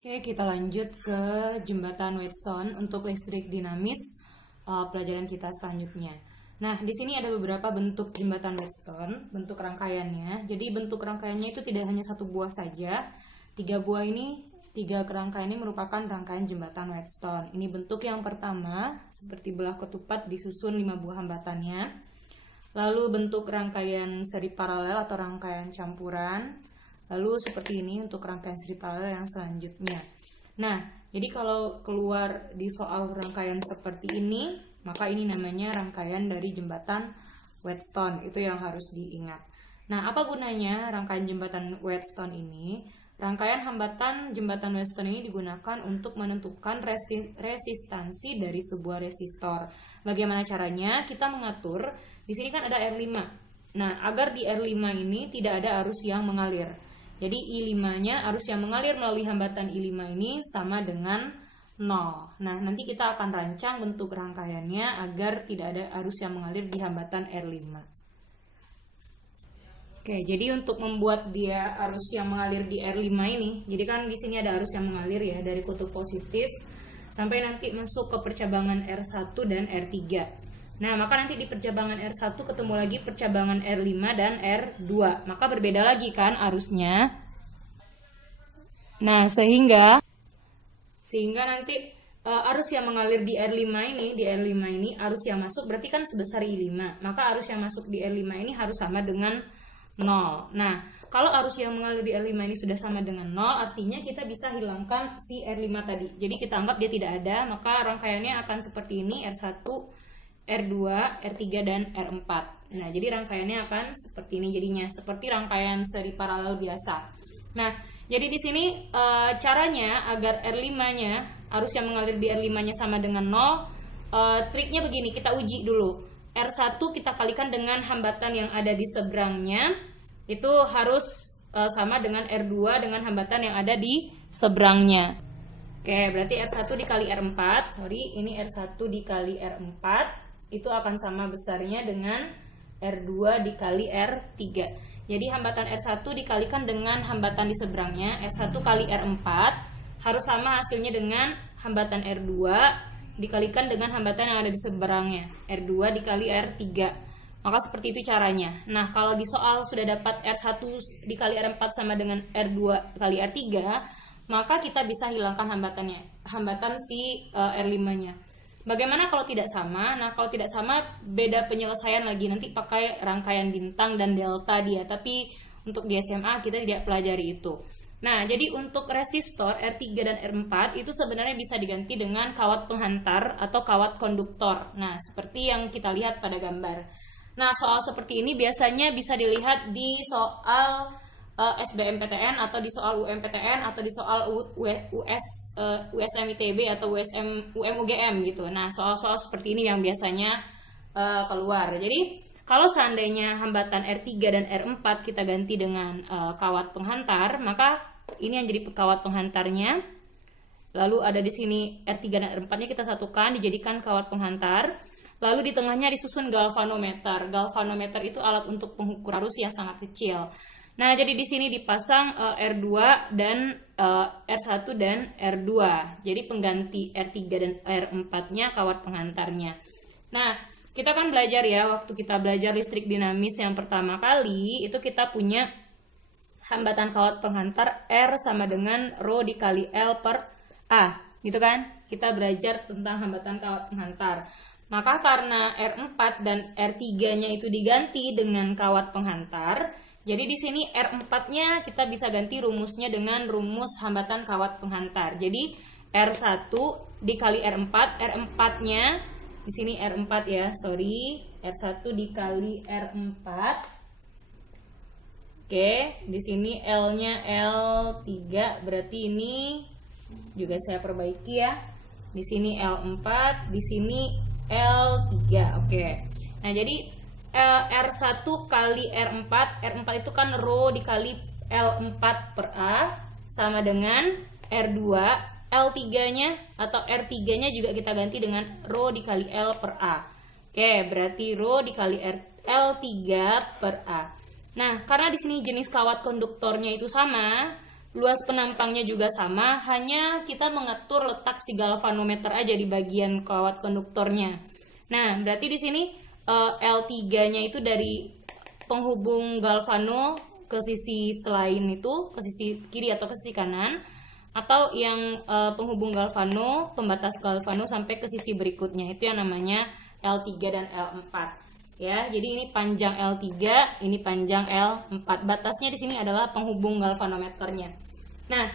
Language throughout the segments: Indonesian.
Oke, kita lanjut ke jembatan Wheatstone untuk listrik dinamis pelajaran kita selanjutnya. Nah, di sini ada beberapa bentuk jembatan Wheatstone, bentuk rangkaiannya. Jadi bentuk rangkaiannya itu tidak hanya satu buah saja. Tiga rangkaian ini merupakan rangkaian jembatan Wheatstone. Ini bentuk yang pertama, seperti belah ketupat disusun 5 buah hambatannya. Lalu bentuk rangkaian seri paralel atau rangkaian campuran. Lalu seperti ini untuk rangkaian seri paralel yang selanjutnya. Nah, jadi kalau keluar di soal rangkaian seperti ini, maka ini namanya rangkaian dari jembatan Wheatstone. Itu yang harus diingat. Nah, apa gunanya rangkaian jembatan Wheatstone ini? Rangkaian hambatan jembatan Wheatstone ini digunakan untuk menentukan resistansi dari sebuah resistor. Bagaimana caranya? Kita mengatur, di sini kan ada R5. Nah, agar di R5 ini tidak ada arus yang mengalir. Jadi I5-nya arus yang mengalir melalui hambatan I5 ini sama dengan 0. Nah, nanti kita akan rancang bentuk rangkaiannya agar tidak ada arus yang mengalir di hambatan R5. Oke, jadi untuk membuat dia arus yang mengalir di R5 ini, jadi kan di sini ada arus yang mengalir ya dari kutub positif sampai nanti masuk ke percabangan R1 dan R3. Nah, maka nanti di percabangan R1 ketemu lagi percabangan R5 dan R2. Maka berbeda lagi kan arusnya. Nah, sehingga nanti arus yang mengalir di R5 ini, arus yang masuk berarti kan sebesar I5. Maka arus yang masuk di R5 ini harus sama dengan 0. Nah, kalau arus yang mengalir di R5 ini sudah sama dengan 0, artinya kita bisa hilangkan si R5 tadi. Jadi kita anggap dia tidak ada, maka rangkaiannya akan seperti ini, R1, R2, R3, dan R4. Nah, jadi rangkaiannya akan seperti ini jadinya, seperti rangkaian seri paralel biasa. Nah, jadi di sini caranya agar R5-nya, arus yang mengalir di R5-nya sama dengan 0, triknya begini, kita uji dulu. R1 kita kalikan dengan hambatan yang ada di seberangnya, itu harus sama dengan R2 dengan hambatan yang ada di seberangnya. Oke, berarti R1 dikali R4, ini R1 dikali R4, itu akan sama besarnya dengan R2 dikali R3. Jadi hambatan R1 dikalikan dengan hambatan di seberangnya, R1 kali R4, harus sama hasilnya dengan hambatan R2 dikalikan dengan hambatan yang ada di seberangnya, R2 dikali R3. Maka seperti itu caranya. Nah, kalau di soal sudah dapat R1 dikali R4 sama dengan R2 kali R3, maka kita bisa hilangkan hambatan si R5-nya. Bagaimana kalau tidak sama? Nah, kalau tidak sama beda penyelesaian lagi, nanti pakai rangkaian bintang dan delta dia, tapi untuk di SMA kita tidak pelajari itu. Nah, jadi untuk resistor R3 dan R4 itu sebenarnya bisa diganti dengan kawat penghantar atau kawat konduktor. Nah, seperti yang kita lihat pada gambar. Nah, soal seperti ini biasanya bisa dilihat di soal SBMPTN atau di soal UMPTN atau di soal USM ITB atau UMUGM gitu. Nah, soal-soal seperti ini yang biasanya keluar. Jadi kalau seandainya hambatan R3 dan R4 kita ganti dengan kawat penghantar, maka ini yang jadi kawat penghantarnya. Lalu ada di sini R3 dan R4-nya kita satukan, dijadikan kawat penghantar. Lalu di tengahnya disusun galvanometer. Galvanometer itu alat untuk pengukur arus yang sangat kecil. Nah, jadi di sini dipasang R2 dan R1 dan R2. Jadi pengganti R3 dan R4-nya kawat penghantarnya. Nah, kita kan belajar ya, waktu kita belajar listrik dinamis yang pertama kali, itu kita punya hambatan kawat penghantar R sama dengan Rho dikali L per A. Gitu kan? Kita belajar tentang hambatan kawat penghantar. Maka karena R4 dan R3-nya itu diganti dengan kawat penghantar, jadi di sini R4-nya kita bisa ganti rumusnya dengan rumus hambatan kawat penghantar. Jadi R1 dikali R4, R4-nya di sini R4 ya, R1 dikali R4. Oke, di sini L-nya L3, berarti ini juga saya perbaiki ya. Di sini L4, di sini L3. Oke. Nah, jadi R1 kali R4, R4 itu kan Rho dikali L4 per A sama dengan R2, L3-nya atau R3-nya juga kita ganti dengan Rho dikali L per A. Oke, berarti Rho dikali L3 per A. Nah, karena di sini jenis kawat konduktornya itu sama, Luas penampangnya juga sama, hanya kita mengatur letak si galvanometer aja di bagian kawat konduktornya. Nah, berarti di sini L3-nya itu dari penghubung galvano ke sisi selain itu, ke sisi kiri atau ke sisi kanan, atau yang penghubung galvano, pembatas galvano sampai ke sisi berikutnya, itu yang namanya L3 dan L4. Ya, jadi ini panjang L3, ini panjang L4. Batasnya di sini adalah penghubung galvanometernya. Nah,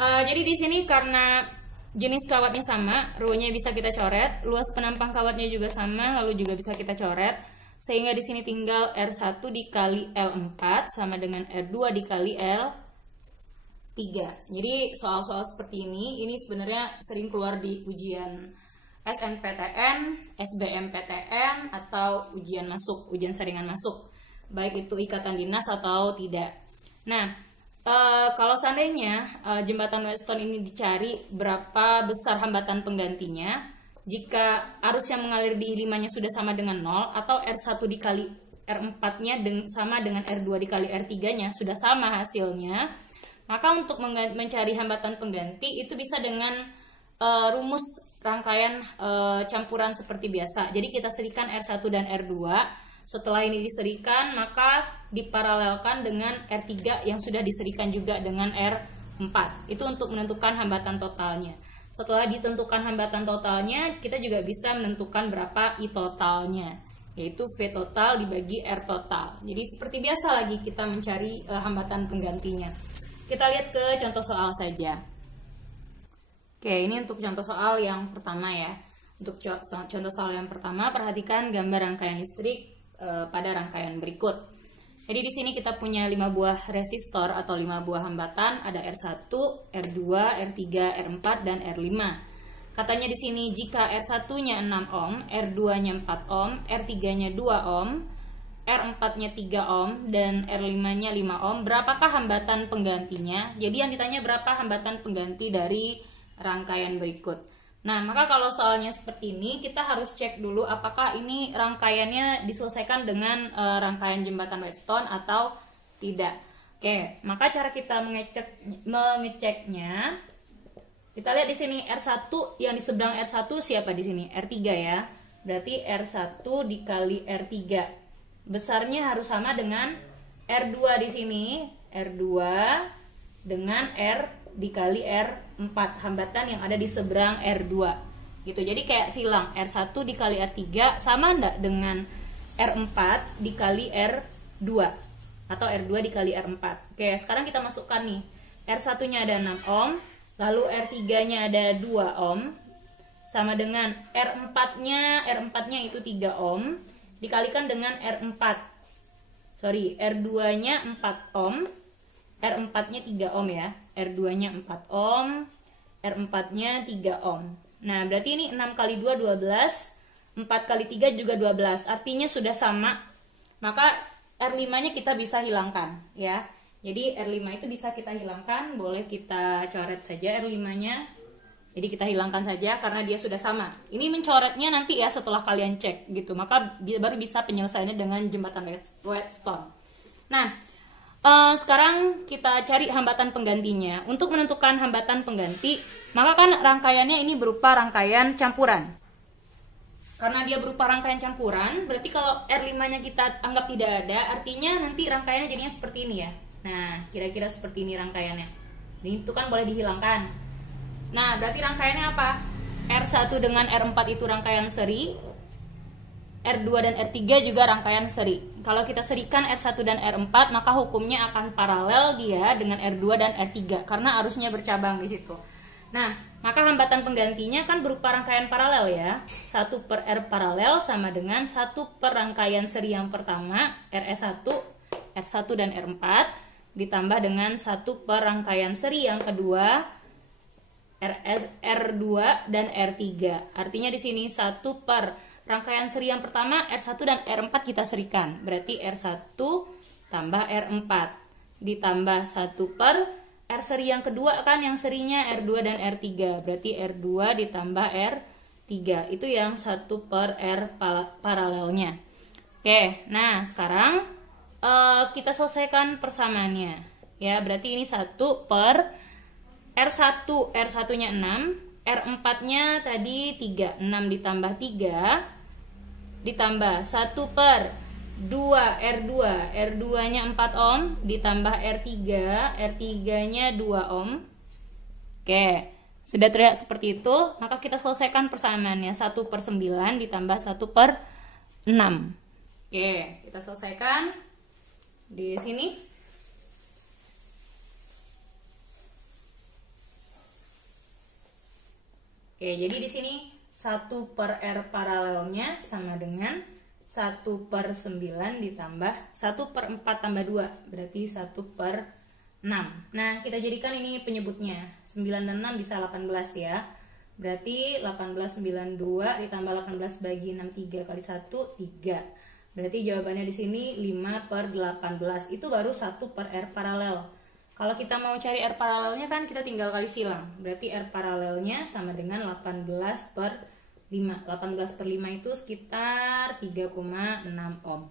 jadi di sini karena jenis kawatnya sama, row-nya bisa kita coret, luas penampang kawatnya juga sama, lalu juga bisa kita coret. Sehingga di sini tinggal R1 dikali L4 sama dengan R2 dikali L3. Jadi soal-soal seperti ini sebenarnya sering keluar di ujian SNPTN, SBMPTN, atau ujian masuk, ujian saringan masuk, baik itu ikatan dinas atau tidak. Nah, kalau seandainya jembatan Whetstone ini dicari berapa besar hambatan penggantinya, jika arus yang mengalir di I5-nya sudah sama dengan 0, atau R1 dikali R4-nya sama dengan R2 dikali R3-nya sudah sama hasilnya, maka untuk mencari hambatan pengganti itu bisa dengan rumus rangkaian campuran seperti biasa. Jadi kita serikan R1 dan R2. Setelah ini diserikan, maka diparalelkan dengan R3 yang sudah diserikan juga dengan R4. Itu untuk menentukan hambatan totalnya. Setelah ditentukan hambatan totalnya, kita juga bisa menentukan berapa I totalnya, yaitu V total dibagi R total. Jadi seperti biasa lagi kita mencari hambatan penggantinya. Kita lihat ke contoh soal saja. Oke, ini untuk contoh soal yang pertama ya. Untuk contoh soal yang pertama, perhatikan gambar rangkaian listrik pada rangkaian berikut. Jadi di sini kita punya 5 buah resistor atau 5 buah hambatan, ada R1, R2, R3, R4, dan R5. Katanya di sini jika R1-nya 6 ohm, R2-nya 4 ohm, R3-nya 2 ohm, R4-nya 3 ohm, dan R5-nya 5 ohm, berapakah hambatan penggantinya? Jadi yang ditanya berapa hambatan pengganti dari rangkaian berikut. Nah, maka kalau soalnya seperti ini, kita harus cek dulu apakah ini rangkaiannya diselesaikan dengan rangkaian jembatan Whetstone atau tidak. Oke, maka cara kita mengeceknya, kita lihat di sini R1 yang di seberang R1 siapa di sini? R3 ya. Berarti R1 dikali R3. Besarnya harus sama dengan R2 di sini. R2 dengan R dikali R4, hambatan yang ada di seberang R2 gitu. Jadi kayak silang, R1 dikali R3 sama enggak dengan R4 dikali R2 atau R2 dikali R4. Oke, sekarang kita masukkan nih, R1 nya ada 6 ohm, lalu R3 nya ada 2 ohm, sama dengan R4 nya itu 3 ohm dikalikan dengan R2 nya 4 ohm, R4 nya 3 ohm ya, R2 nya 4 ohm, R4 nya 3 ohm. Nah, berarti ini 6 kali 2 12, 4 kali 3 juga 12, artinya sudah sama. Maka R5 nya kita bisa hilangkan ya. Jadi R5 itu bisa kita hilangkan, boleh kita coret saja R5 nya. Jadi kita hilangkan saja karena dia sudah sama. Ini mencoretnya nanti ya setelah kalian cek gitu, maka baru bisa penyelesaiannya dengan jembatan Whetstone. Nah, sekarang kita cari hambatan penggantinya. Untuk menentukan hambatan pengganti, maka kan rangkaiannya ini berupa rangkaian campuran. Karena dia berupa rangkaian campuran, berarti kalau R5-nya kita anggap tidak ada, artinya nanti rangkaiannya jadinya seperti ini ya. Nah, kira-kira seperti ini rangkaiannya. Ini itu kan boleh dihilangkan. Nah, berarti rangkaiannya apa? R1 dengan R4 itu rangkaian seri, R2 dan R3 juga rangkaian seri. Kalau kita serikan R1 dan R4, maka hukumnya akan paralel dia dengan R2 dan R3 karena arusnya bercabang di situ. Nah, maka hambatan penggantinya kan berupa rangkaian paralel ya. 1 per R paralel sama dengan 1 per rangkaian seri yang pertama, RS1, R1 dan R4, ditambah dengan 1 per rangkaian seri yang kedua, R2 dan R3. Artinya di sini 1 per rangkaian seri yang pertama R1 dan R4 kita serikan. Berarti R1 tambah R4 ditambah 1 per R seri yang kedua kan yang serinya R2 dan R3. Berarti R2 ditambah R3. Itu yang 1 per R paralelnya. Oke, nah sekarang kita selesaikan persamaannya. Ya, berarti ini 1 per R1, R1-nya 6, R4-nya tadi 3, 6 ditambah 3, ditambah 1 per 2, R2, R2-nya 4 ohm, ditambah R3, R3-nya 2 ohm. Oke, sudah terlihat seperti itu, maka kita selesaikan persamaannya. 1 per 9 ditambah 1 per 6. Oke, kita selesaikan di sini. Oke, jadi di sini 1 per R paralelnya sama dengan 1 per 9 ditambah 1 per 4 tambah 2, berarti 1 per 6. Nah, kita jadikan ini penyebutnya. 9 dan 6 bisa 18 ya. Berarti 18 92 ditambah 18 bagi 6, 3 kali 1, 3. Berarti jawabannya di sini 5 per 18. Itu baru 1 per R paralel. Kalau kita mau cari R paralelnya kan kita tinggal kali silang. Berarti R paralelnya sama dengan 18 per 5. 18 per 5 itu sekitar 3,6 ohm.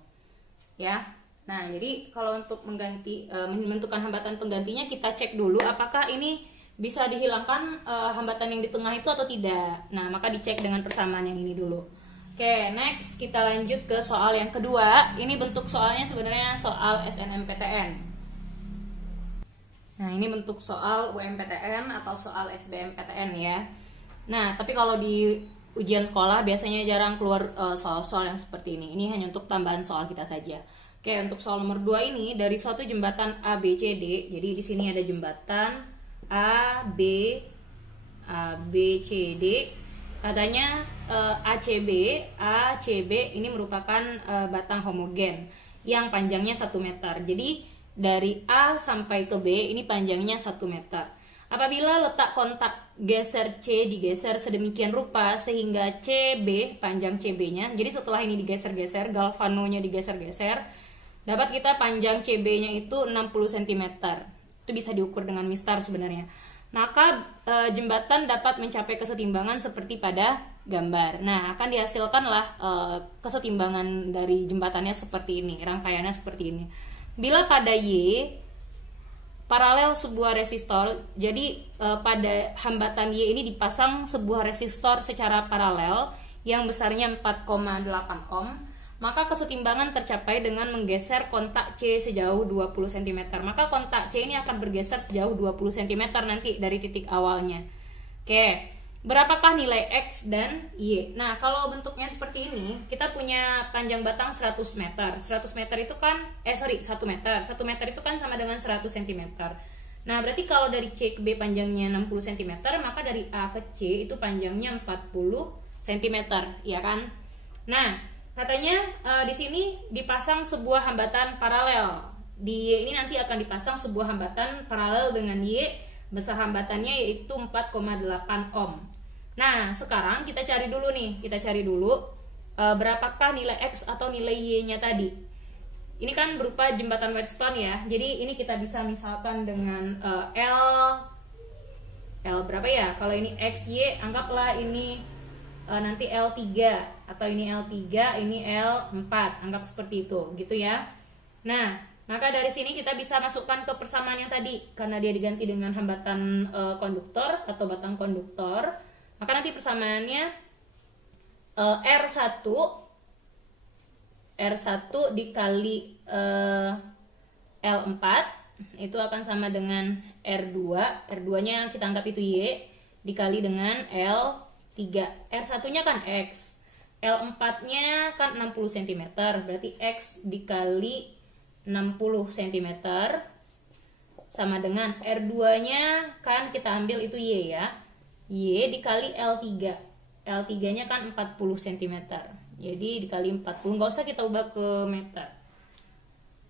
Ya. Nah, jadi kalau untuk menentukan hambatan penggantinya, kita cek dulu apakah ini bisa dihilangkan hambatan yang di tengah itu atau tidak. Nah, maka dicek dengan persamaan yang ini dulu. Oke, next kita lanjut ke soal yang kedua. Ini bentuk soalnya sebenarnya soal SNMPTN. Nah, ini bentuk soal UMPTN atau soal SBMPTN ya. Nah, tapi kalau di ujian sekolah biasanya jarang keluar soal-soal yang seperti ini. Ini hanya untuk tambahan soal kita saja. Oke, untuk soal nomor 2 ini dari suatu jembatan ABCD. Jadi di sini ada jembatan ABCD. Katanya ACB ini merupakan batang homogen yang panjangnya 1 meter. Jadi dari A sampai ke B ini panjangnya 1 meter. Apabila letak kontak geser C digeser sedemikian rupa sehingga CB, panjang CB-nya, jadi setelah ini digeser-geser, galvanonya digeser-geser, dapat kita panjang CB-nya itu 60 cm. Itu bisa diukur dengan mistar sebenarnya. Maka jembatan dapat mencapai kesetimbangan seperti pada gambar. Nah, akan dihasilkanlah kesetimbangan dari jembatannya seperti ini, rangkaiannya seperti ini. Bila pada Y paralel sebuah resistor, jadi pada hambatan Y ini dipasang sebuah resistor secara paralel yang besarnya 4,8 ohm, maka kesetimbangan tercapai dengan menggeser kontak C sejauh 20 cm. Maka kontak C ini akan bergeser sejauh 20 cm nanti dari titik awalnya. Oke. Berapakah nilai X dan Y? Nah, kalau bentuknya seperti ini, kita punya panjang batang 100 meter. 100 meter itu kan, 1 meter. 1 meter itu kan sama dengan 100 cm. Nah, berarti kalau dari C ke B panjangnya 60 cm, maka dari A ke C itu panjangnya 40 cm, ya kan? Nah, katanya di sini dipasang sebuah hambatan paralel. Di Y ini nanti akan dipasang sebuah hambatan paralel dengan Y. Besar hambatannya yaitu 4,8 ohm. Nah, sekarang kita cari dulu nih. Kita cari dulu berapakah nilai X atau nilai Y-nya tadi. Ini kan berupa jembatan Wheatstone ya. Jadi ini kita bisa misalkan dengan L berapa ya? Kalau ini X, Y, anggaplah ini nanti L3. Atau ini L3, ini L4. Anggap seperti itu, gitu ya. Nah, maka dari sini kita bisa masukkan ke persamaan yang tadi. Karena dia diganti dengan hambatan konduktor atau batang konduktor, maka nanti persamaannya R1 dikali L4 itu akan sama dengan R2. R2-nya kita anggap itu Y dikali dengan L3. R1-nya kan X. L4-nya kan 60 cm. Berarti X dikali 60 cm sama dengan R2-nya kan kita ambil itu Y ya. Y dikali L3. L3-nya kan 40 cm. Jadi dikali 40. Nggak usah kita ubah ke meter.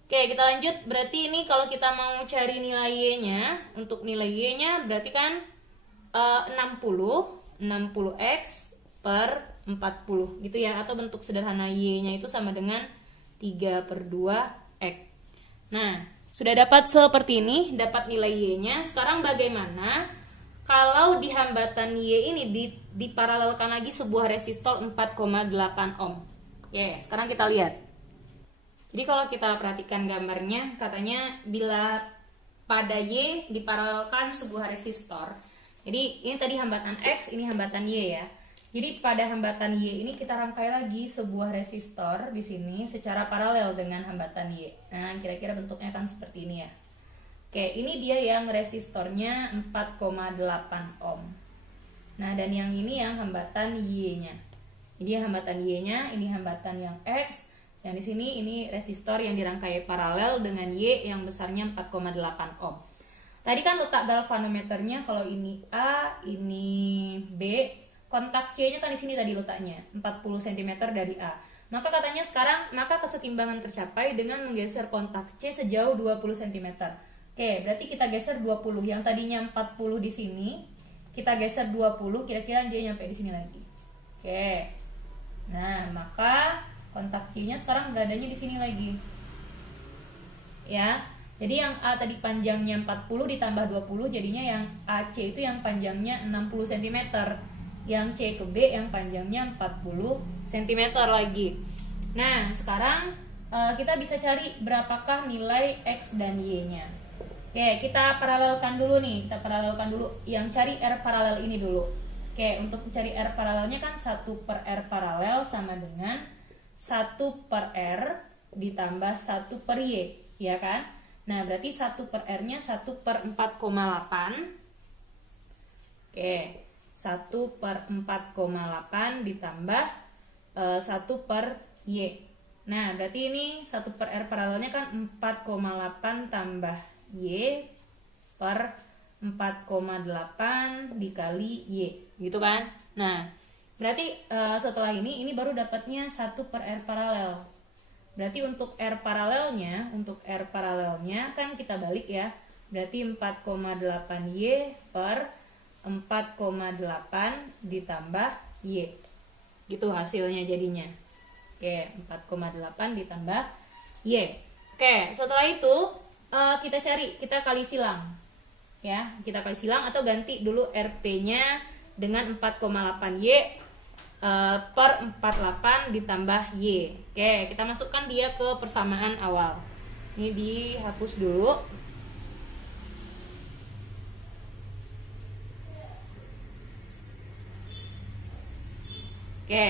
Oke, kita lanjut. Berarti ini kalau kita mau cari nilai Y-nya, untuk nilai Y-nya berarti kan 60X per 40 gitu ya. Atau bentuk sederhana Y-nya itu sama dengan 3/2X. Nah, sudah dapat seperti ini, dapat nilai Y-nya. Sekarang bagaimana kalau di hambatan Y ini diparalelkan lagi sebuah resistor 4,8 ohm? Oke, sekarang kita lihat. Jadi kalau kita perhatikan gambarnya, katanya bila pada Y diparalelkan sebuah resistor. Jadi ini tadi hambatan X, ini hambatan Y ya. Jadi pada hambatan Y ini kita rangkai lagi sebuah resistor di sini secara paralel dengan hambatan Y. Nah, kira-kira bentuknya kan seperti ini ya. Oke, ini dia yang resistornya 4,8 ohm. Nah, dan yang ini yang hambatan Y-nya. Ini hambatan Y-nya, ini hambatan yang X. Dan di sini ini resistor yang dirangkai paralel dengan Y yang besarnya 4,8 ohm. Tadi kan letak galvanometernya, kalau ini A, ini B, kontak C-nya kan di sini tadi letaknya 40 cm dari A. Maka katanya sekarang maka kesetimbangan tercapai dengan menggeser kontak C sejauh 20 cm. Oke, berarti kita geser 20. Yang tadinya 40 di sini, kita geser 20, kira-kira dia nyampe di sini lagi. Oke. Nah, maka kontak C-nya sekarang beradanya di sini lagi. Ya. Jadi yang A tadi panjangnya 40 ditambah 20, jadinya yang AC itu yang panjangnya 60 cm. Yang C ke B yang panjangnya 40 cm lagi. Nah, sekarang kita bisa cari berapakah nilai X dan Y-nya. Oke, kita paralelkan dulu nih. Kita paralelkan dulu. Yang cari R paralel ini dulu. Oke, untuk mencari R paralelnya kan 1 per R paralel sama dengan 1 per R ditambah 1 per Y, ya kan? Nah, berarti 1 per R-nya 1 per 4,8. Oke, 1 per 4,8 ditambah 1 per Y. Nah, berarti ini 1 per R paralelnya kan 4,8 tambah Y per 4,8 dikali Y, gitu kan? Nah, berarti setelah ini baru dapatnya 1 per R paralel. Berarti untuk R paralelnya kan kita balik ya. Berarti 4,8 Y per 4,8 ditambah Y. Gitu hasilnya jadinya. Oke, 4,8 ditambah Y. Oke, setelah itu kita kali silang. Ya, kita kali silang atau ganti dulu RP-nya dengan 4,8 Y per 48 ditambah Y. Oke, kita masukkan dia ke persamaan awal. Ini dihapus dulu. Oke,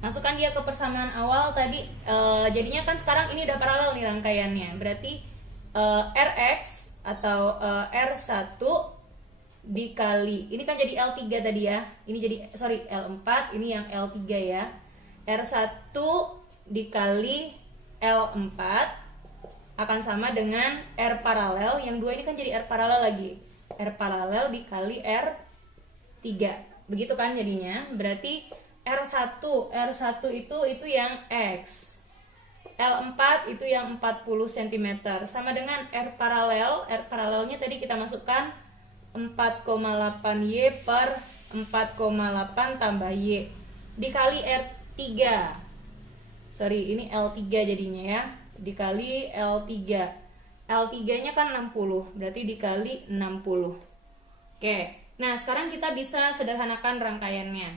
masukkan dia ke persamaan awal tadi. Jadinya kan sekarang ini udah paralel nih rangkaiannya. Berarti Rx atau R1 dikali, ini kan jadi L3 tadi ya, ini jadi L4, ini yang L3 ya. R1 dikali L4 akan sama dengan R paralel, yang 2 ini kan jadi R paralel lagi, R paralel dikali R3, begitu kan jadinya. Berarti R1 itu yang X, L4 itu yang 40 cm, sama dengan R paralelnya tadi kita masukkan 4,8 Y per 4,8 tambah Y dikali R3. Ini L3 jadinya ya. Dikali L3. L3-nya kan 60, berarti dikali 60. Oke. Nah, sekarang kita bisa sederhanakan rangkaiannya.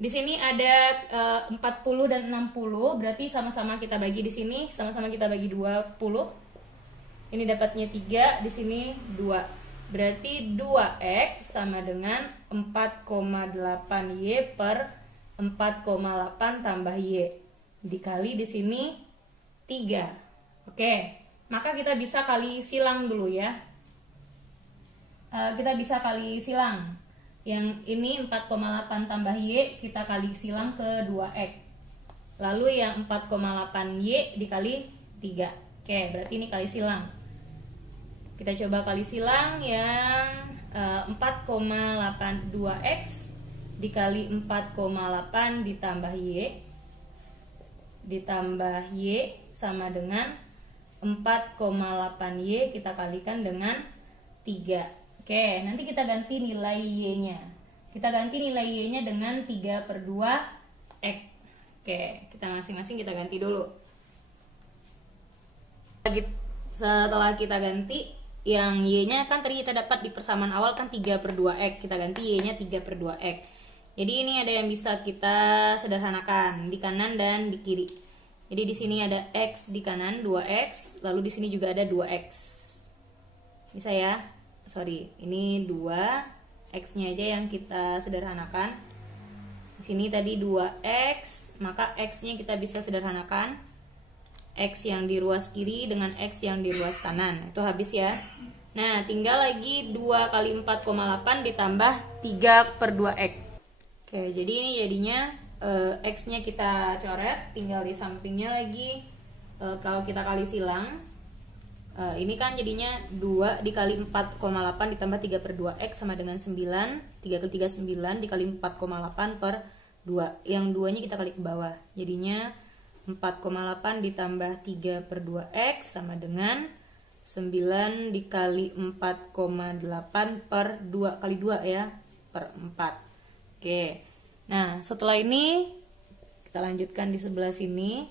Di sini ada 40 dan 60, berarti sama-sama kita bagi di sini, sama-sama kita bagi 20. Ini dapatnya 3, di sini 2. Berarti 2X sama dengan 4,8 Y per 4,8 tambah Y dikali di sini 3. Oke, maka kita bisa kali silang dulu ya. Kita bisa kali silang. Yang ini 4,8 tambah Y kita kali silang ke 2X. Lalu yang 4,8 Y dikali 3. Oke, berarti ini kali silang. Kita coba kali silang yang 4,82X dikali 4,8 ditambah Y sama dengan 4,8Y kita kalikan dengan 3. Oke, nanti kita ganti nilai Y-nya. Kita ganti nilai Y-nya dengan 3/2X. Oke, kita masing-masing kita ganti dulu. Setelah kita ganti, yang Y-nya kan tadi kita dapat di persamaan awal kan 3/2X. Kita ganti Y-nya 3/2X. Jadi ini ada yang bisa kita sederhanakan di kanan dan di kiri. Jadi di sini ada X di kanan 2X, lalu di sini juga ada 2X. Bisa ya? Sorry, ini 2, X-nya aja yang kita sederhanakan. Di sini tadi 2X, maka X-nya kita bisa sederhanakan. X yang di ruas kiri dengan X yang di ruas kanan. Itu habis ya. Nah, tinggal lagi 2 kali 4,8 ditambah 3 per 2X. Oke, jadi ini jadinya X-nya kita coret, tinggal di sampingnya lagi. Kalau kita kali silang, ini kan jadinya 2 dikali 4,8 ditambah 3 per 2X sama dengan 9. 3 kali 3 9 dikali 4,8 per 2. Yang 2-nya kita kali ke bawah. Jadinya 4,8 ditambah 3 per 2X sama dengan 9 dikali 4,8 per 2 kali 2 ya, per 4. Oke, nah setelah ini kita lanjutkan di sebelah sini.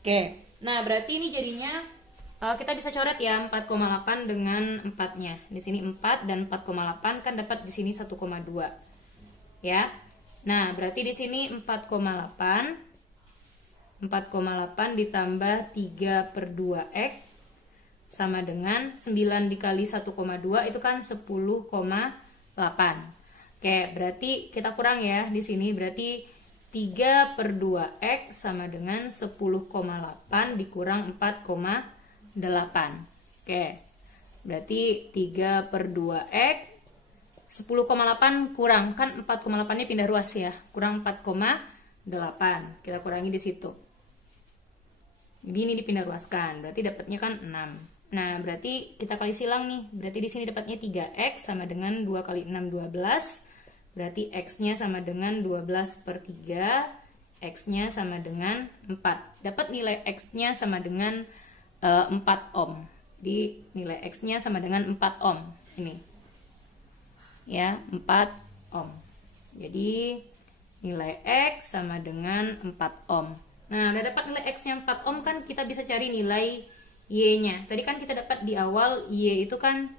Oke, nah berarti ini jadinya kita bisa coret ya 4,8 dengan 4-nya. Di sini 4 dan 4,8 kan dapat di sini 1,2. Ya. Nah, berarti di sini 4,8 ditambah 3 per 2X sama dengan 9 dikali 1,2 itu kan 10,8. Oke, berarti kita kurang ya di sini. Berarti 3 per 2X sama dengan 10,8 dikurang 4,8. Oke, berarti 3 per 2X 10,8 kurang, kan 4,8-nya pindah ruas ya, kurang 4,8. Kita kurangi di situ. Jadi ini dipindah ruaskan, berarti dapatnya kan 6. Nah, berarti kita kali silang nih. Berarti di sini dapatnya 3X sama dengan 2 kali 6 12. Berarti X-nya sama dengan 12 per 3. X-nya sama dengan 4. Dapat nilai X-nya sama dengan 4 ohm. Di nilai X-nya sama dengan 4 ohm. Ini. Ya, 4 ohm. Jadi nilai X sama dengan 4 ohm. Nah, udah dapat nilai X-nya 4 ohm kan kita bisa cari nilai Y-nya. Tadi kan kita dapat di awal Y itu kan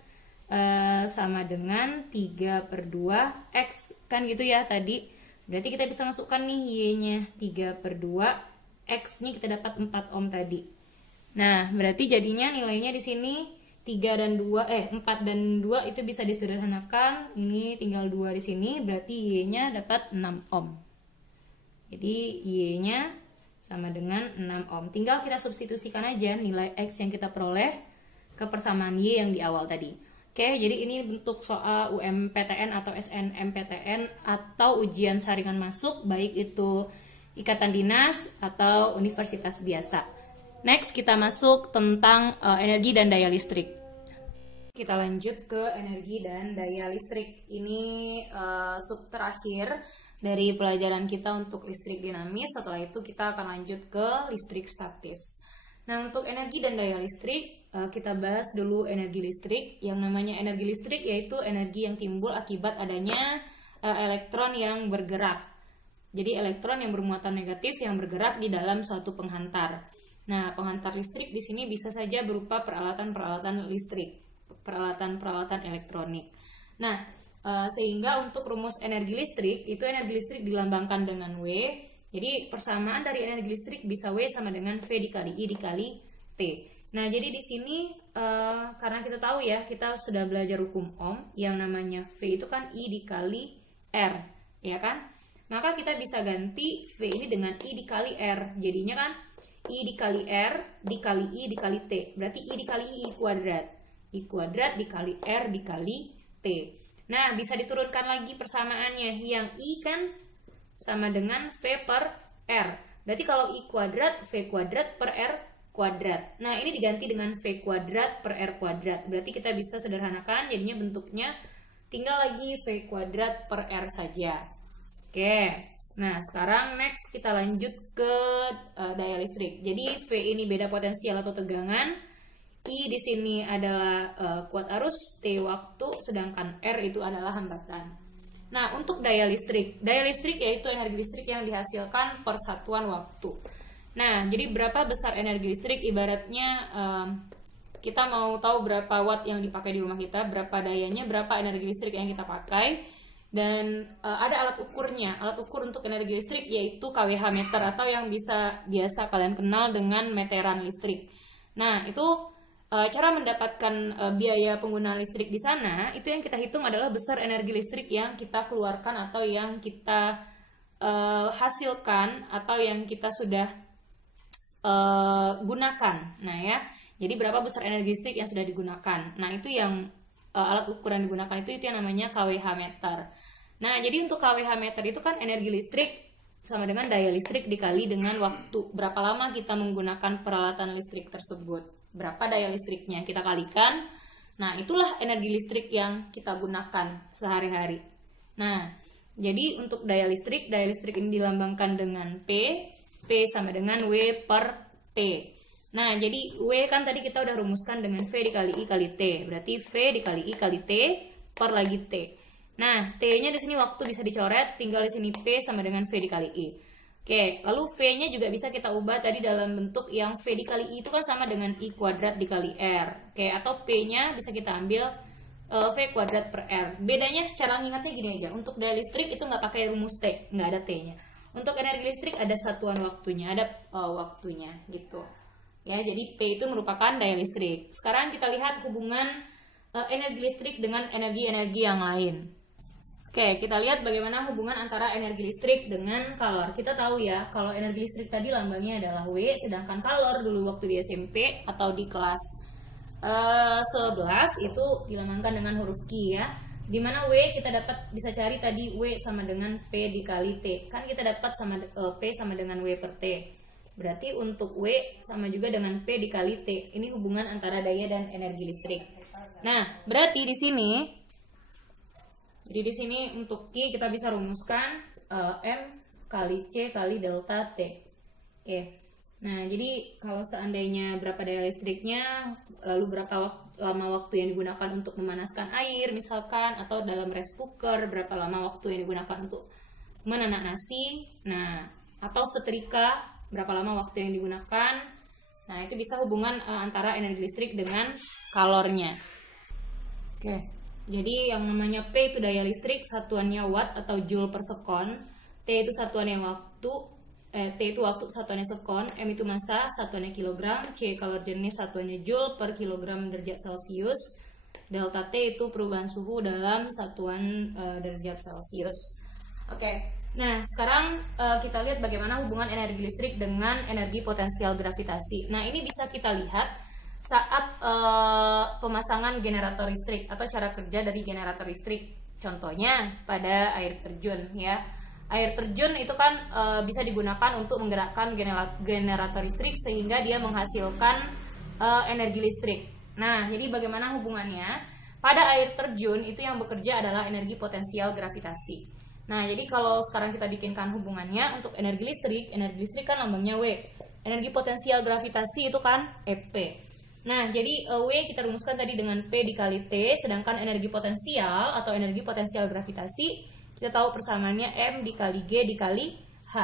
sama dengan 3 per 2 X kan gitu ya tadi. Berarti kita bisa masukkan nih Y-nya 3 per 2, X-nya kita dapat 4 ohm tadi. Nah, berarti jadinya nilainya di sini 4 dan 2 itu bisa disederhanakan. Ini tinggal 2 di sini, berarti Y-nya dapat 6 ohm. Jadi Y-nya sama dengan 6 ohm. Tinggal kita substitusikan aja nilai X yang kita peroleh ke persamaan Y yang di awal tadi. Oke, jadi ini bentuk soal UMPTN atau SNMPTN atau ujian saringan masuk, baik itu ikatan dinas atau universitas biasa. Next, kita masuk tentang energi dan daya listrik. Kita lanjut ke energi dan daya listrik. Ini sub terakhir dari pelajaran kita untuk listrik dinamis. Setelah itu kita akan lanjut ke listrik statis. Nah, untuk energi dan daya listrik, kita bahas dulu energi listrik. Yang namanya energi listrik yaitu energi yang timbul akibat adanya elektron yang bergerak. Jadi elektron yang bermuatan negatif yang bergerak di dalam suatu penghantar. Nah, penghantar listrik di sini bisa saja berupa peralatan-peralatan listrik, peralatan-peralatan elektronik. Nah, sehingga untuk rumus energi listrik, itu energi listrik dilambangkan dengan W. Jadi persamaan dari energi listrik bisa W sama dengan V dikali I dikali T. Nah, jadi di sini karena kita tahu ya, kita sudah belajar hukum Ohm, yang namanya V itu kan I dikali R, ya kan? Maka kita bisa ganti V ini dengan I dikali R. Jadinya kan I dikali R dikali I dikali T. Berarti I dikali I kuadrat. I kuadrat dikali R dikali T. Nah, bisa diturunkan lagi persamaannya. Yang I kan sama dengan V per R. Berarti kalau I kuadrat, V kuadrat per R kuadrat. Nah, ini diganti dengan V kuadrat per R kuadrat. Berarti kita bisa sederhanakan, jadinya bentuknya tinggal lagi V kuadrat per R saja. Oke. Nah, sekarang next kita lanjut ke daya listrik. Jadi, V ini beda potensial atau tegangan. I di sini adalah kuat arus, T waktu, sedangkan R itu adalah hambatan. Nah, untuk daya listrik yaitu energi listrik yang dihasilkan per satuan waktu. Nah, jadi berapa besar energi listrik? Ibaratnya kita mau tahu berapa watt yang dipakai di rumah kita, berapa dayanya, berapa energi listrik yang kita pakai, dan ada alat ukurnya. Alat ukur untuk energi listrik yaitu kWh meter atau yang biasa kalian kenal dengan meteran listrik. Nah, itu cara mendapatkan biaya penggunaan listrik di sana, itu yang kita hitung adalah besar energi listrik yang kita keluarkan atau yang kita hasilkan atau yang kita sudah gunakan. Nah ya, jadi berapa besar energi listrik yang sudah digunakan. Nah itu yang alat ukuran digunakan itu yang namanya kWh meter. Nah jadi untuk kWh meter itu kan energi listrik sama dengan daya listrik dikali dengan waktu, berapa lama kita menggunakan peralatan listrik tersebut. Berapa daya listriknya kita kalikan. Nah, itulah energi listrik yang kita gunakan sehari-hari. Nah, jadi untuk daya listrik ini dilambangkan dengan P. P sama dengan W per T. Nah, jadi W kan tadi kita udah rumuskan dengan V dikali I kali T. Berarti V dikali I kali T per lagi T. Nah, T-nya di sini waktu bisa dicoret, tinggal di sini P sama dengan V dikali I. Oke, lalu V-nya juga bisa kita ubah tadi dalam bentuk yang V dikali I itu kan sama dengan I kuadrat dikali R. Oke, atau P-nya bisa kita ambil V kuadrat per R. Bedanya cara ngingatnya gini aja. Untuk daya listrik itu nggak pakai rumus T, nggak ada T-nya. Untuk energi listrik ada satuan waktunya, ada waktunya gitu. Ya, jadi P itu merupakan daya listrik. Sekarang kita lihat hubungan energi listrik dengan energi-energi yang lain. Oke, kita lihat bagaimana hubungan antara energi listrik dengan kalor. Kita tahu ya, kalau energi listrik tadi lambangnya adalah W, sedangkan kalor dulu waktu di SMP atau di kelas 11 itu dilambangkan dengan huruf Q ya. Dimana W kita dapat bisa cari tadi W sama dengan P dikali T. Kan kita dapat P sama dengan W per T. Berarti untuk W sama juga dengan P dikali T. Ini hubungan antara daya dan energi listrik. Nah, berarti di sini jadi di sini untuk Q kita bisa rumuskan M kali C kali delta T. Oke. Nah, jadi kalau seandainya berapa daya listriknya, lalu berapa lama waktu yang digunakan untuk memanaskan air misalkan, atau dalam rice cooker berapa lama waktu yang digunakan untuk menanak nasi, nah, atau setrika berapa lama waktu yang digunakan. Nah, itu bisa hubungan antara energi listrik dengan kalornya. Oke. Jadi yang namanya P itu daya listrik, satuannya watt atau joule per sekon. T itu satuannya waktu, T itu waktu satuannya sekon, M itu massa satuannya kilogram, C kalor jenis satuannya joule per kilogram derajat Celcius. Delta T itu perubahan suhu dalam satuan derajat Celcius. Oke. Nah, sekarang kita lihat bagaimana hubungan energi listrik dengan energi potensial gravitasi. Nah, ini bisa kita lihat saat pemasangan generator listrik atau cara kerja dari generator listrik. Contohnya pada air terjun ya. Air terjun itu kan bisa digunakan untuk menggerakkan generator listrik sehingga dia menghasilkan energi listrik. Nah, jadi bagaimana hubungannya? Pada air terjun itu yang bekerja adalah energi potensial gravitasi. Nah, jadi kalau sekarang kita bikinkan hubungannya untuk energi listrik kan lambangnya W. Energi potensial gravitasi itu kan EP. Nah, jadi W kita rumuskan tadi dengan P dikali T, sedangkan energi potensial atau energi potensial gravitasi kita tahu persamaannya M dikali G dikali H.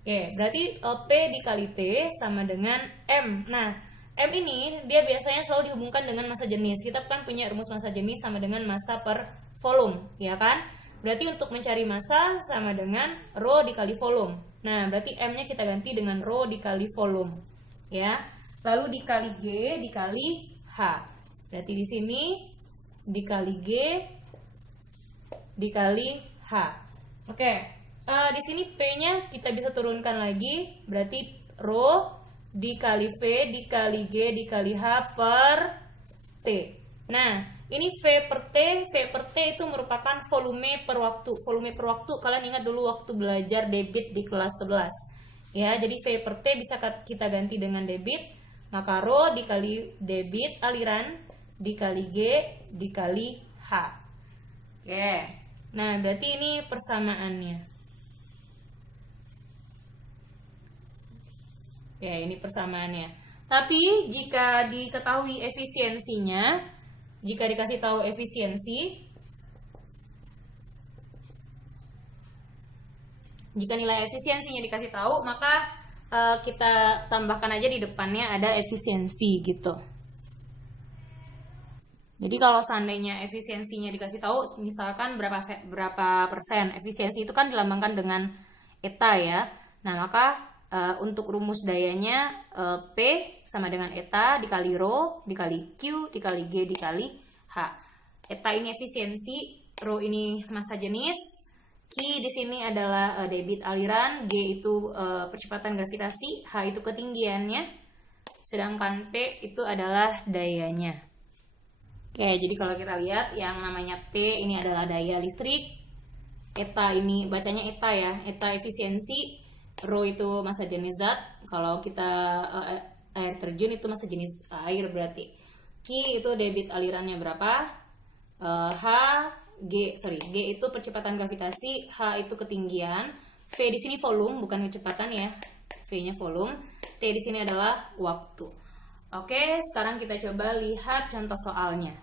Oke, berarti P dikali T sama dengan M. Nah, M ini dia biasanya selalu dihubungkan dengan massa jenis. Kita kan punya rumus massa jenis sama dengan massa per volume, ya kan? Berarti untuk mencari massa sama dengan rho dikali volume. Nah, berarti M-nya kita ganti dengan rho dikali volume, ya. Lalu dikali G dikali H. Berarti di sini dikali G dikali H. Oke. Di sini P-nya kita bisa turunkan lagi. Berarti rho dikali V dikali G dikali H per T. Nah, ini V per T itu merupakan volume per waktu. Volume per waktu kalian ingat dulu waktu belajar debit di kelas 11. Ya, jadi V per T bisa kita ganti dengan debit. Maka rho dikali debit aliran dikali G dikali H. Oke. Nah, berarti ini persamaannya. Ya, ini persamaannya. Tapi jika diketahui efisiensinya, jika dikasih tahu efisiensi, jika nilai efisiensinya dikasih tahu, maka kita tambahkan aja di depannya ada efisiensi gitu. Jadi kalau seandainya efisiensinya dikasih tahu, misalkan berapa persen, efisiensi itu kan dilambangkan dengan eta ya. Nah, maka Untuk rumus dayanya P sama dengan eta dikali Rho dikali Q dikali G dikali H. Eta ini efisiensi, Rho ini massa jenis, Q di sini adalah debit aliran, G itu percepatan gravitasi, H itu ketinggiannya, sedangkan P itu adalah dayanya. Oke, jadi kalau kita lihat yang namanya P ini adalah daya listrik, eta ini bacanya eta ya, eta efisiensi, Rho itu massa jenis zat, kalau kita air terjun itu massa jenis air berarti. Q itu debit alirannya berapa, G itu percepatan gravitasi, H itu ketinggian, V di sini volume bukan kecepatan ya, V-nya volume, T di sini adalah waktu. Oke, sekarang kita coba lihat contoh soalnya.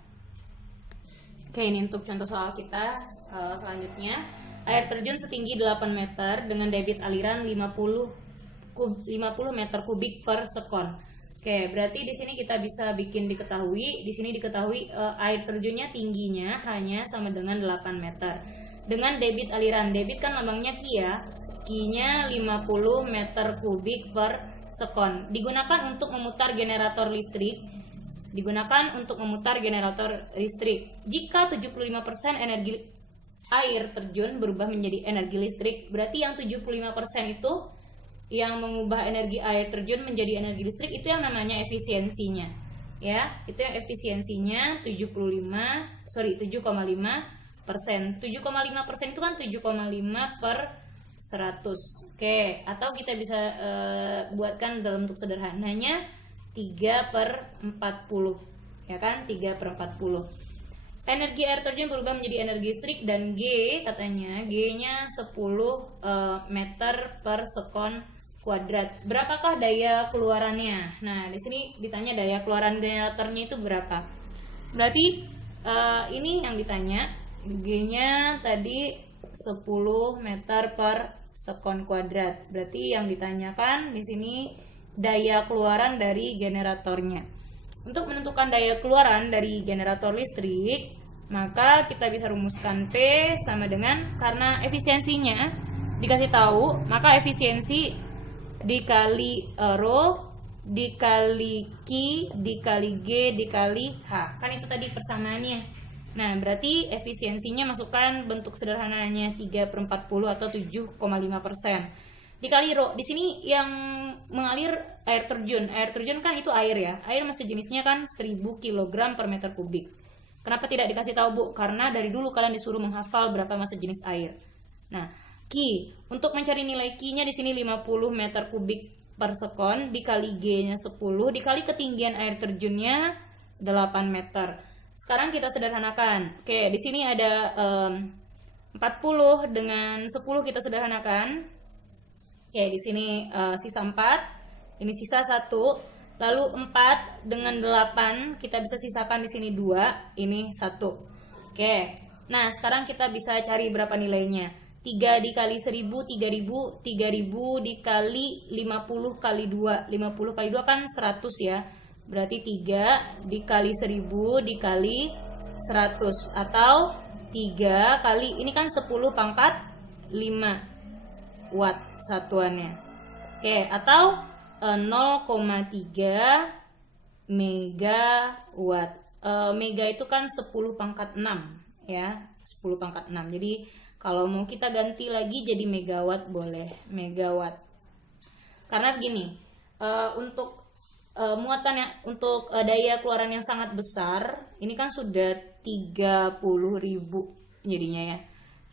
Oke, ini untuk contoh soal kita selanjutnya. Air terjun setinggi 8 meter dengan debit aliran 50 meter kubik per sekon. Oke, berarti di sini kita bisa bikin diketahui, di sini diketahui air terjunnya tingginya hanya sama dengan 8 meter. Dengan debit aliran, debit kan lambangnya Q ya. Q-nya 50 meter kubik per sekon. Digunakan untuk memutar generator listrik. Jika 75% energi air terjun berubah menjadi energi listrik, berarti yang 75% itu yang mengubah energi air terjun menjadi energi listrik itu yang namanya efisiensinya. Ya, itu yang efisiensinya 7,5%. 7,5% itu kan 7,5 per 100. Oke, atau kita bisa buatkan dalam bentuk sederhananya 3 per 40. Ya kan, 3 per 40. Energi air terjun berubah menjadi energi listrik dan G katanya G-nya 10 meter per sekon kuadrat. Berapakah daya keluarannya? Nah, di sini ditanya daya keluaran generatornya itu berapa. Berarti ini yang ditanya, G-nya tadi 10 meter per sekon kuadrat. Berarti yang ditanyakan di sini daya keluaran dari generatornya. Untuk menentukan daya keluaran dari generator listrik, maka kita bisa rumuskan P sama dengan, karena efisiensinya dikasih tahu, maka efisiensi dikali Rho dikali Q dikali G dikali H. Kan itu tadi persamaannya. Nah, berarti efisiensinya masukkan bentuk sederhananya 3 per 40 atau 7,5%. Dikali Rho, di sini yang mengalir air terjun. Air terjun kan itu air ya. Air massa jenisnya kan 1000 kg per meter kubik. Kenapa tidak dikasih tahu, Bu? Karena dari dulu kalian disuruh menghafal berapa massa jenis air. Nah, Q, untuk mencari nilai Q-nya di sini 50 meter kubik per sekon, dikali G-nya 10, dikali ketinggian air terjunnya 8 meter. Sekarang kita sederhanakan. Oke, di sini ada 40 dengan 10 kita sederhanakan. Oke, di sini sisa 4, ini sisa 1, lalu 4 dengan 8 kita bisa sisakan di sini 2, ini 1. Oke, nah sekarang kita bisa cari berapa nilainya. 3 dikali 1000, 3000, 3000 dikali 50 kali 2, 50 kali 2 kan 100 ya. Berarti 3 dikali 1000 dikali 100, atau 3 kali, ini kan 10 pangkat 5 watt satuannya. Oke, atau 0,3 megawatt. Mega itu kan 10 pangkat 6 ya, 10 pangkat 6. Jadi kalau mau kita ganti lagi jadi megawatt boleh, megawatt. Karena begini, untuk muatan yang untuk daya keluaran yang sangat besar, ini kan sudah 30.000 jadinya ya.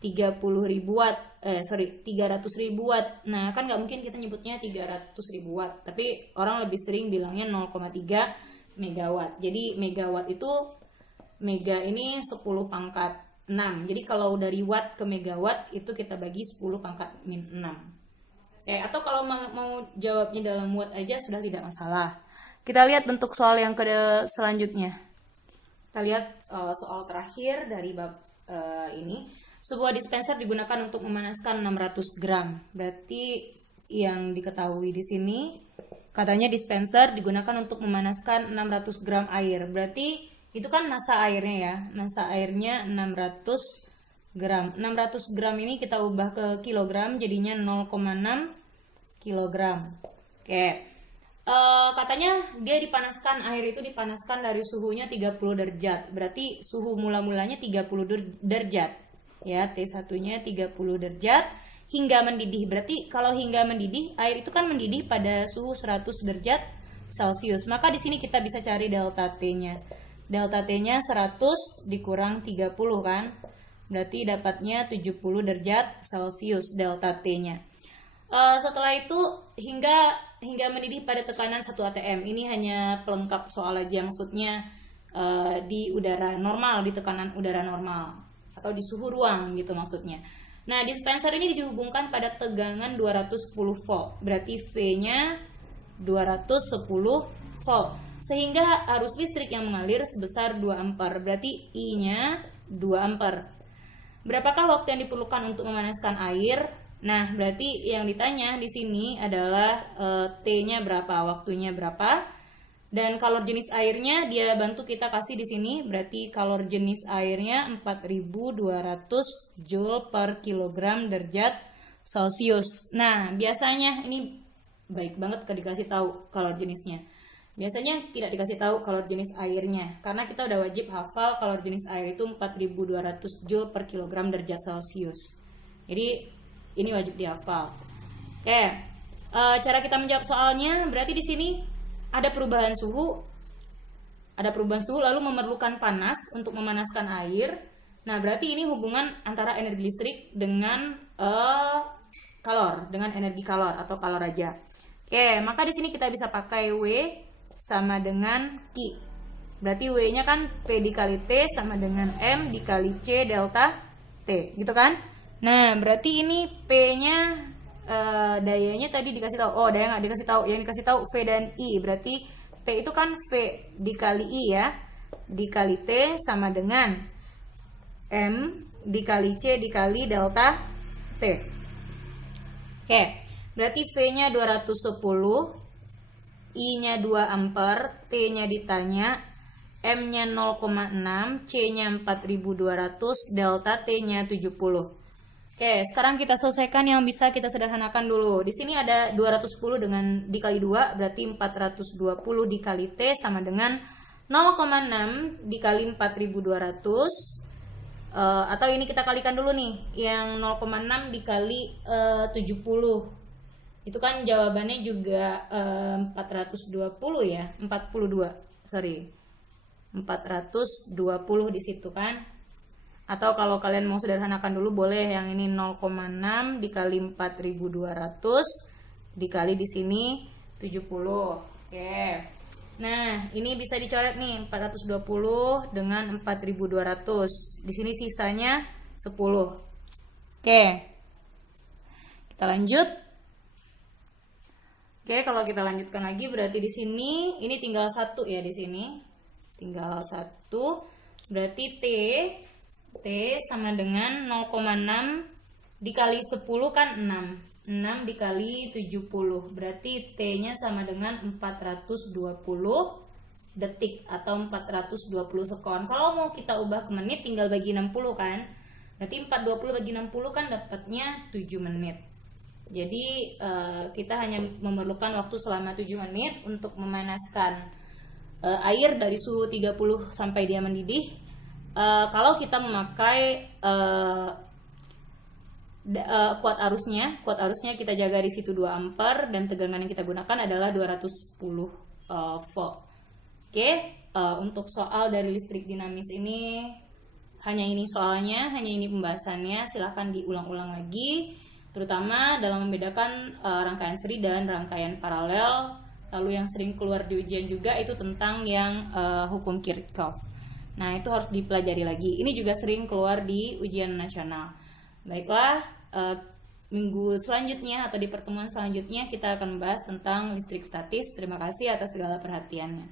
30.000 watt, 300.000 watt. Nah, kan nggak mungkin kita nyebutnya 300.000 watt, tapi orang lebih sering bilangnya 0,3 megawatt. Jadi megawatt itu, mega ini 10 pangkat 6. Jadi kalau dari watt ke megawatt itu kita bagi 10 pangkat min 6. Atau kalau mau jawabnya dalam watt aja sudah tidak masalah. Kita lihat bentuk soal yang selanjutnya. Kita lihat soal terakhir dari bab ini. Sebuah dispenser digunakan untuk memanaskan 600 gram. Berarti yang diketahui di sini katanya dispenser digunakan untuk memanaskan 600 gram air. Berarti itu kan massa airnya ya. Massa airnya 600 gram. 600 gram ini kita ubah ke kilogram jadinya 0,6 kilogram. Oke. Katanya dia dipanaskan, air itu dipanaskan dari suhunya 30 derajat. Berarti suhu mula-mulanya 30 derajat. Ya, T1-nya 30 derajat hingga mendidih. Berarti kalau hingga mendidih, air itu kan mendidih pada suhu 100 derajat Celcius. Maka di sini kita bisa cari delta T-nya. Delta T-nya 100 dikurang 30 kan? Berarti dapatnya 70 derajat Celcius delta T-nya. Setelah itu hingga mendidih pada tekanan 1 atm. Ini hanya pelengkap soal aja, maksudnya di udara normal, di tekanan udara normal atau di suhu ruang gitu maksudnya. Nah, dispenser ini dihubungkan pada tegangan 210 volt. Berarti V-nya 210 volt. Sehingga arus listrik yang mengalir sebesar 2 ampere. Berarti I-nya 2 ampere. Berapakah waktu yang diperlukan untuk memanaskan air? Nah, berarti yang ditanya di sini adalah T-nya berapa, waktunya berapa, dan kalor jenis airnya dia bantu kita kasih di sini. Berarti kalor jenis airnya 4200 Joule per kilogram derajat Celcius. Nah, biasanya ini baik banget kalau dikasih tahu kalor jenisnya. Biasanya tidak dikasih tahu kalor jenis airnya, karena kita udah wajib hafal kalor jenis air itu 4200 Joule per kilogram derajat Celcius. Jadi ini wajib dihafal. Oke, cara kita menjawab soalnya berarti di sini ada perubahan suhu, lalu memerlukan panas untuk memanaskan air. Nah, berarti ini hubungan antara energi listrik dengan kalor, dengan energi kalor atau kalor aja. Oke, maka di sini kita bisa pakai W sama dengan Q. Berarti W-nya kan P dikali T sama dengan M dikali C delta T, gitu kan? Nah, berarti ini P-nya dayanya tadi dikasih tahu. Oh, daya nggak dikasih tahu. Yang dikasih tahu V dan I. Berarti P itu kan V dikali I ya. Dikali T sama dengan M dikali C dikali delta T. Oke. Berarti V-nya 210, I-nya 2 ampere, T-nya ditanya, M-nya 0,6, C-nya 4200, delta T-nya 70. Oke, sekarang kita selesaikan yang bisa kita sederhanakan dulu. Di sini ada 210 dengan dikali 2, berarti 420 dikali T sama dengan 0,6 dikali 4200. Atau ini kita kalikan dulu nih, yang 0,6 dikali 70. Itu kan jawabannya juga 420 ya, 42. Sorry. 420 di situ kan. Atau kalau kalian mau sederhanakan dulu boleh yang ini 0,6 dikali 4200 dikali di sini 70. Oke. Nah, ini bisa dicoret nih 420 dengan 4200. Di sini sisanya 10. Oke. Kita lanjut. Oke, kalau kita lanjutkan lagi berarti di sini ini tinggal 1 ya di sini. Tinggal 1. Berarti T sama dengan 0,6 dikali 10 kan 6. 6 dikali 70. Berarti T-nya sama dengan 420 detik atau 420 sekon. Kalau mau kita ubah ke menit tinggal bagi 60 kan. Berarti 420 bagi 60 kan dapatnya 7 menit. Jadi kita hanya memerlukan waktu selama 7 menit untuk memanaskan air dari suhu 30 sampai dia mendidih. Kalau kita memakai kuat arusnya kita jaga di situ 2 ampere dan tegangan yang kita gunakan adalah 210 volt. Oke, untuk soal dari listrik dinamis ini hanya ini soalnya, hanya ini pembahasannya. Silahkan diulang-ulang lagi, terutama dalam membedakan rangkaian seri dan rangkaian paralel. Lalu yang sering keluar di ujian juga itu tentang yang hukum Kirchhoff. Nah, itu harus dipelajari lagi. Ini juga sering keluar di ujian nasional. Baiklah, minggu selanjutnya atau di pertemuan selanjutnya kita akan membahas tentang listrik statis. Terima kasih atas segala perhatiannya.